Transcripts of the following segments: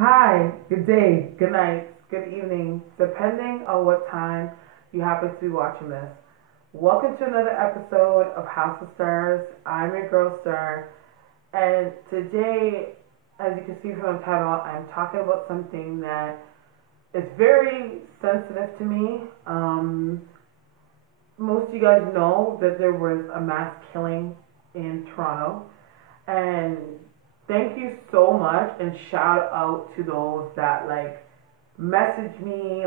Hi, good day, good night, good evening, depending on what time you happen to be watching this. Welcome to another episode of House of Stars. I'm your girl Star, and today, as you can see from the title, I'm talking about something that is very sensitive to me. Most of you guys know that there was a mass killing in Toronto, and thank you so much, and shout out to those that message me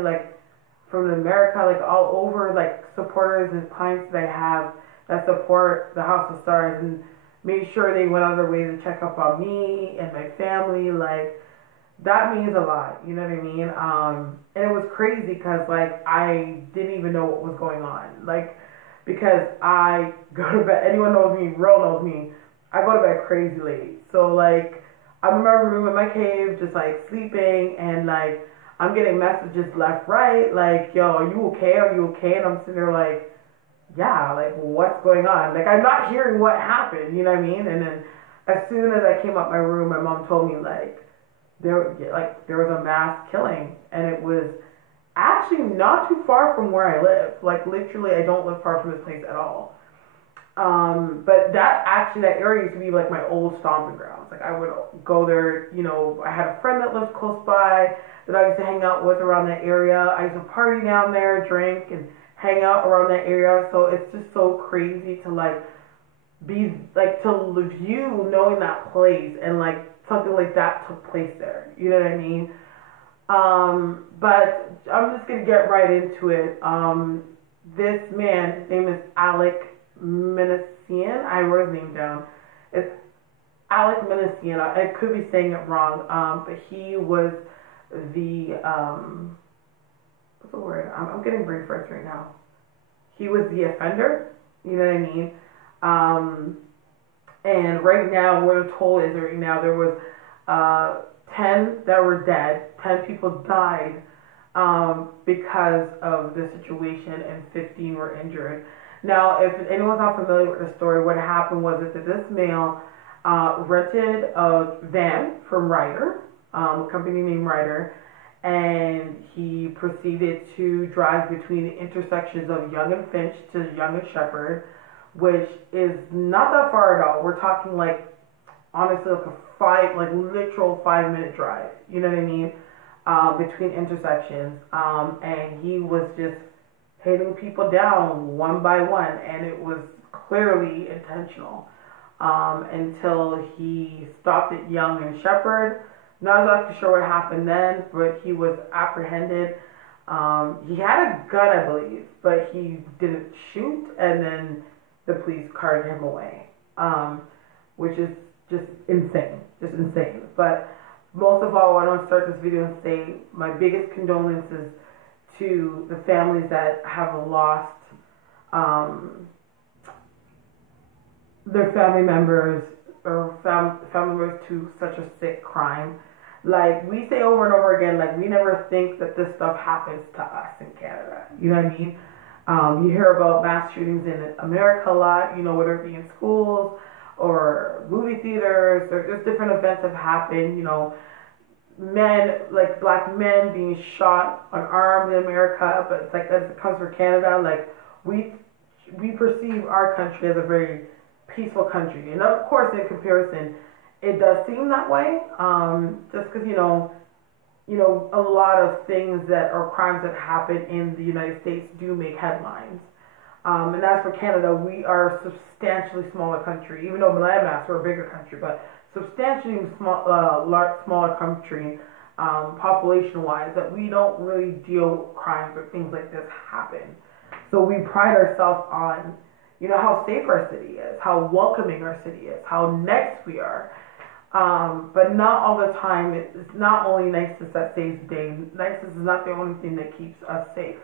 from America, all over, supporters and clients that I have that support the House of Stars and made sure they went out of their way to check up on me and my family. That means a lot, you know what I mean? And it was crazy because I didn't even know what was going on. Because I go to bed, anyone knows me, real knows me, I go to bed crazy late. So I'm in my room in my cave, just sleeping, and I'm getting messages left, right, yo, are you okay? Are you okay? And I'm sitting there yeah, what's going on? I'm not hearing what happened, you know what I mean? And then as soon as I came out my room, my mom told me there was a mass killing, and it was actually not too far from where I live. Literally, I don't live far from this place at all. But that area used to be my old stomping grounds. I would go there, I had a friend that lived close by that I used to hang out with around that area. I used to party down there, drink, and hang out around that area. So it's just so crazy to be to view knowing that place and something like that took place there. You know what I mean? But I'm just gonna get right into it. This man, his name is Alec Minassian. I wrote his name down. It's Alec Minassian. I could be saying it wrong, but he was the what's the word? I'm getting brain first right now. He was the offender. You know what I mean? And right now, where the toll is right now, there was 10 that were dead. 10 people died because of the situation, and 15 were injured. Now, if anyone's not familiar with the story, what happened was that this male rented a van from Ryder, a company named Ryder, and he proceeded to drive between the intersections of Yonge and Finch to Yonge and Sheppard, which is not that far at all. We're talking honestly literal 5-minute drive. You know what I mean? Between intersections, and he was just hitting people down one by one, and it was clearly intentional, until he stopped at Yonge and Sheppard. Not exactly sure what happened then, but he was apprehended. He had a gun, I believe, but he didn't shoot, and then the police carted him away, which is just insane, But most of all, I want to start this video and say my biggest condolences to the families that have lost their family members or family members to such a sick crime. We say over and over again, we never think that this stuff happens to us in Canada. You know what I mean? You hear about mass shootings in America a lot, whether it be in schools or movie theaters, or just different events have happened, men, black men being shot unarmed in America, but it's as it comes from Canada, we perceive our country as a very peaceful country. And of course, in comparison, it does seem that way, just because, a lot of things that are crimes that happen in the United States do make headlines. And as for Canada, we are a substantially smaller country, even though landmass we're a bigger country, but substantially smaller country, population-wise, that we don't really deal with crimes or things like this happen. So we pride ourselves on, how safe our city is, how welcoming our city is, how nice we are. But not all the time. It's not only niceness that saves the day. Niceness is not the only thing that keeps us safe.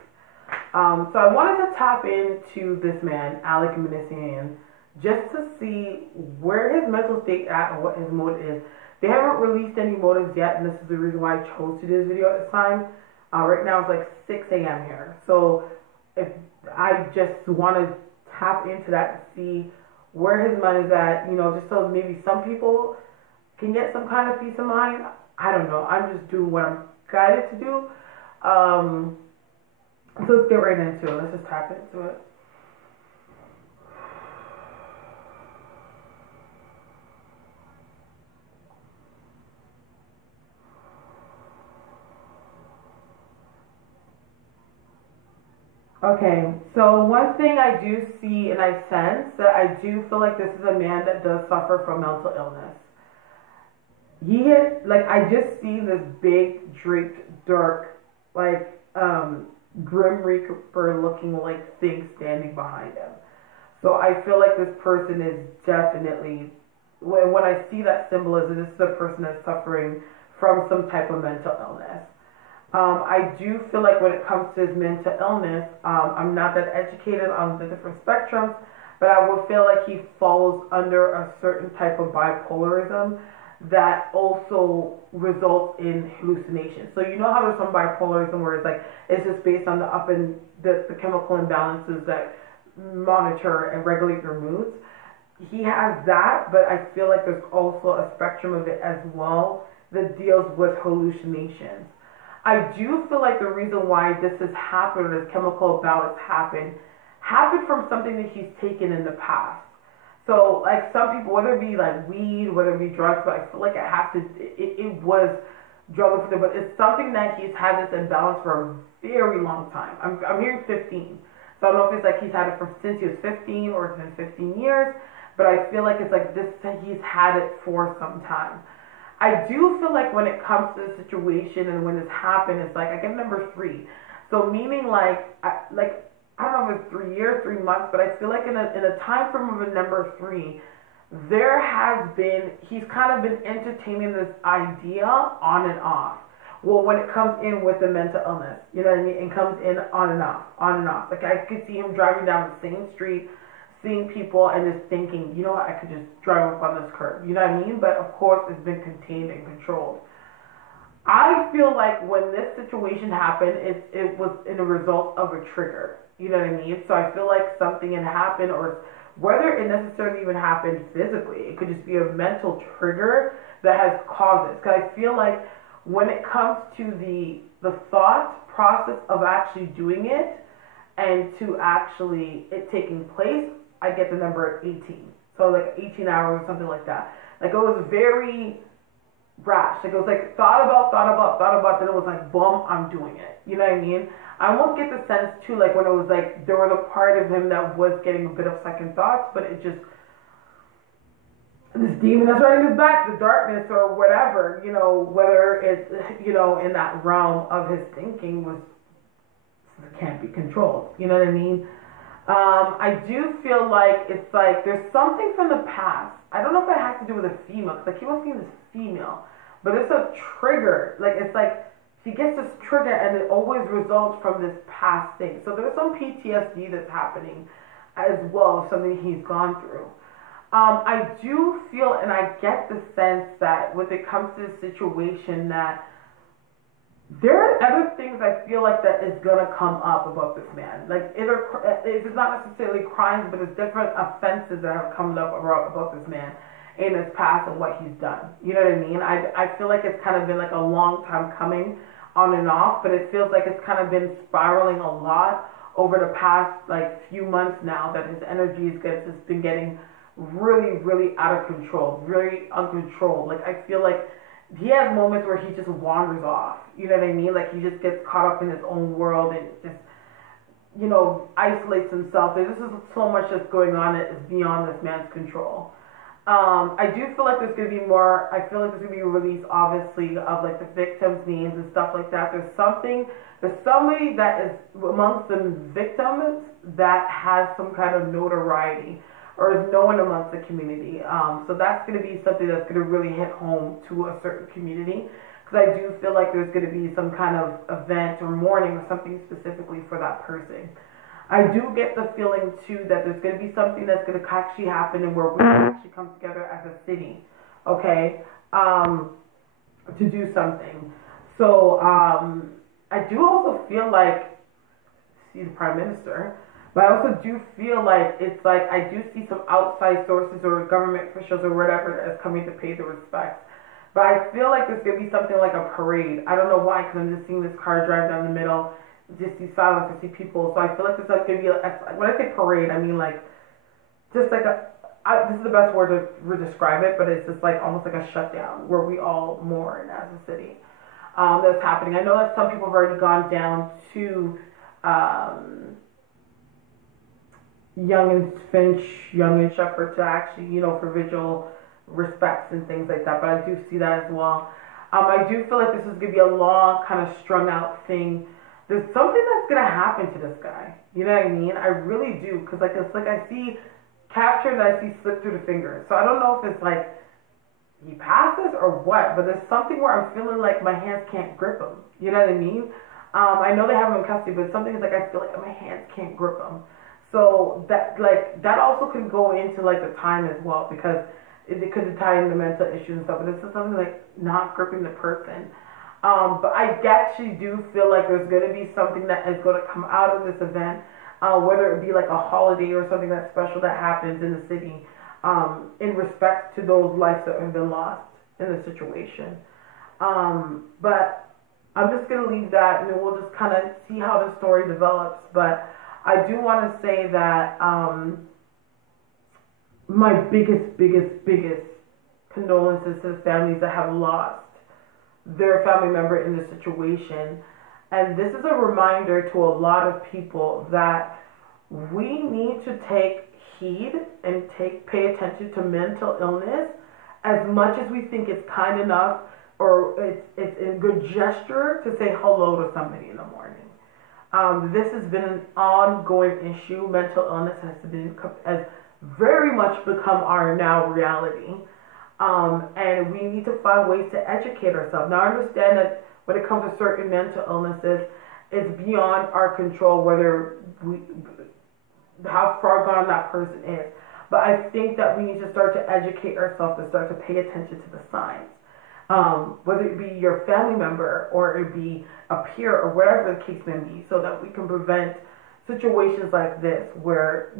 So I wanted to tap into this man, Alec Minassian, just to see where his mental state at and what his motive is. They haven't released any motives yet, and this is the reason why I chose to do this video at this time. Right now it's 6 a.m. here. So if I just want to tap into that to see where his mind is at, just so maybe some people can get some kind of peace of mind. I don't know. I'm just doing what I'm guided to do. Um, so let's get right into it. Let's just tap into it. Okay, so one thing I do see and I sense that I do feel like this is a man that does suffer from mental illness. Like I just see this big draped dark like grim reaper looking like thing standing behind him. So I feel like this person is definitely, when I see that symbolism, this is a person that's suffering from some type of mental illness. I do feel like when it comes to his mental illness, I'm not that educated on the different spectrums, but I would feel like he falls under a certain type of bipolarism that also results in hallucinations. So you know how there's some bipolarism where it's like it's just based on the up and the chemical imbalances that monitor and regulate your moods. He has that, but I feel like there's also a spectrum of it as well that deals with hallucinations. I do feel like the reason why this has happened, or this chemical imbalance happened from something that he's taken in the past. So, like some people, whether it be like weed, whether it be drugs, but I feel like it was drug related, but it's something that he's had this imbalance for a very long time. I'm hearing 15. So I don't know if it's like he's had it from since he was 15 or it's been 15 years, but I feel like it's like this, he's had it for some time. I do feel like when it comes to the situation and when this happened, it's like I get number 3. So meaning I don't know if it's 3 years, 3 months, but I feel like in a time frame of a number 3, there has been, he's kind of been entertaining this idea on and off. Well, when it comes in with the mental illness, you know what I mean? It comes in on and off, on and off. Like I could see him driving down the same street, seeing people and just thinking, you know what, I could just drive up on this curb. You know what I mean? But of course, it's been contained and controlled. I feel like when this situation happened, it was in a result of a trigger. You know what I mean? So I feel like something had happened, or whether it necessarily even happened physically, it could just be a mental trigger that has caused it. Because I feel like when it comes to the thought process of actually doing it and to actually it taking place, I get the number 18. So like 18 hours or something like that. Like it was very rash. Like it was like thought about, then it was like, boom, I'm doing it. You know what I mean? I almost get the sense too, like when it was like there was a part of him that was getting a bit of second thoughts, but it just, this demon that's right in his back, the darkness or whatever, you know, whether it's, you know, in that realm of his thinking was, can't be controlled. You know what I mean? I do feel like it's like there's something from the past. I don't know if it has to do with a female, because I keep on seeing this female, but it's a trigger. Like it's like she gets this trigger and it always results from this past thing. So there's some PTSD that's happening as well, something he's gone through. I do feel and I get the sense that when it comes to the situation that there are other things I feel like that is gonna come up about this man. Like either if it's not necessarily crimes, but it's different offenses that have come up about this man in his past and what he's done. You know what I mean? I feel like it's kind of been like a long time coming on and off, but it feels like it's kind of been spiraling a lot over the past like few months now, that his energy has just been getting really, really out of control, very uncontrolled. Like I feel like he has moments where he just wanders off. You know what I mean? Like he just gets caught up in his own world and just, you know, isolates himself. There's just so much that's going on that is beyond this man's control. I do feel like there's going to be more, I feel like there's going to be a release, obviously, of like the victims' names and stuff like that. There's somebody that is amongst the victims that has some kind of notoriety or is known amongst the community. So that's going to be something that's going to really hit home to a certain community, because I do feel like there's going to be some kind of event or mourning or something specifically for that person. I do get the feeling too that there's going to be something that's going to actually happen and where we can actually come together as a city, okay, to do something. So I do also feel like, see the Prime Minister, but I also do feel like it's like I do see some outside sources or government officials or whatever that is coming to pay the respects. But I feel like there's gonna be something like a parade. I don't know why, because I'm just seeing this car drive down the middle, just see silence, I see people. So I feel like there's like gonna be when I say parade, I mean like just like this is the best word to describe it, but it's just like almost like a shutdown where we all mourn as a city. That's happening. I know that some people have already gone down to Young and Finch, Young and Shepherd to actually, for vigil respects and things like that. But I do see that as well. I do feel like this is gonna be a long, kind of strung out thing. There's something that's gonna happen to this guy. You know what I mean? I really do, because it's like I see captured, I see slip through the fingers. So I don't know if it's like he passes or what, but there's something where I'm feeling like my hands can't grip him. You know what I mean? I know they have him in custody, but something is like I feel like my hands can't grip him. So that also can go into like the time as well, because it could tie into mental issues and stuff. But this is something like not gripping the person. But I actually do feel like there's going to be something that is going to come out of this event, whether it be like a holiday or something that's special that happens in the city, in respect to those lives that have been lost in the situation. But I'm just going to leave that, and we'll just kind of see how the story develops. But I do want to say that my biggest condolences to the families that have lost their family member in this situation. And this is a reminder to a lot of people that we need to take heed and pay attention to mental illness as much as we think it's kind enough or it's a good gesture to say hello to somebody in the morning. This has been an ongoing issue. Mental illness has very much become our now reality. And we need to find ways to educate ourselves. Now, I understand that when it comes to certain mental illnesses, it's beyond our control how far gone that person is. But I think that we need to start to educate ourselves and start to pay attention to the signs. Whether it be your family member or it be a peer or whatever the case may be, so that we can prevent situations like this where,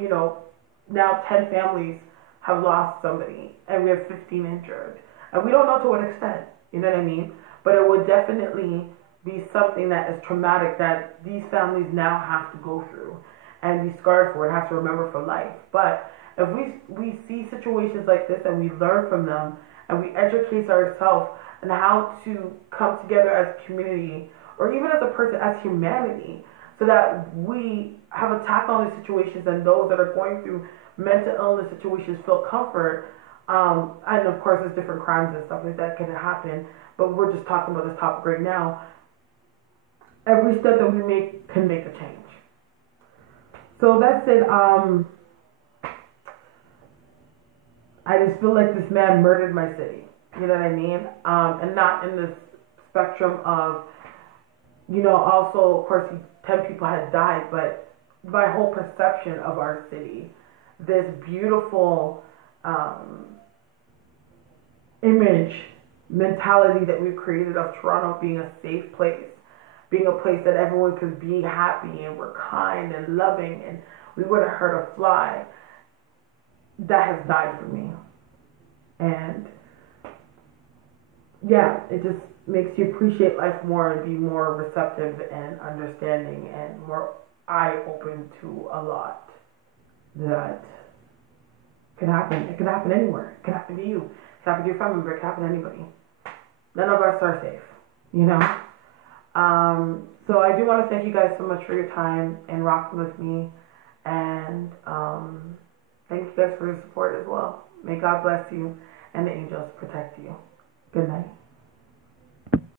now 10 families have lost somebody and we have 15 injured. And we don't know to what extent, you know what I mean? But it would definitely be something that is traumatic that these families now have to go through and be scarred for and have to remember for life. But if we see situations like this and we learn from them and we educate ourselves on how to come together as a community or even as a person, as humanity, so that we have a tackle on these situations and those that are going through mental illness situations feel comfort. And of course, there's different crimes and stuff like that can happen, but we're just talking about this topic right now. Every step that we make can make a change. So that's it. I just feel like this man murdered my city. You know what I mean? And not in the spectrum of, also, of course, 10 people had died, but my whole perception of our city, this beautiful image, mentality that we've created of Toronto being a safe place, being a place that everyone could be happy and we're kind and loving and we wouldn't hurt a fly, that has died for me. And yeah, it just makes you appreciate life more and be more receptive and understanding and more eye-open to a lot that can happen. It can happen anywhere. It can happen to you. It can happen to your family member. It can happen to anybody. None of us are safe, So I do want to thank you guys so much for your time and rocking with me. And thank you guys for your support as well. May God bless you and the angels protect you. Good night.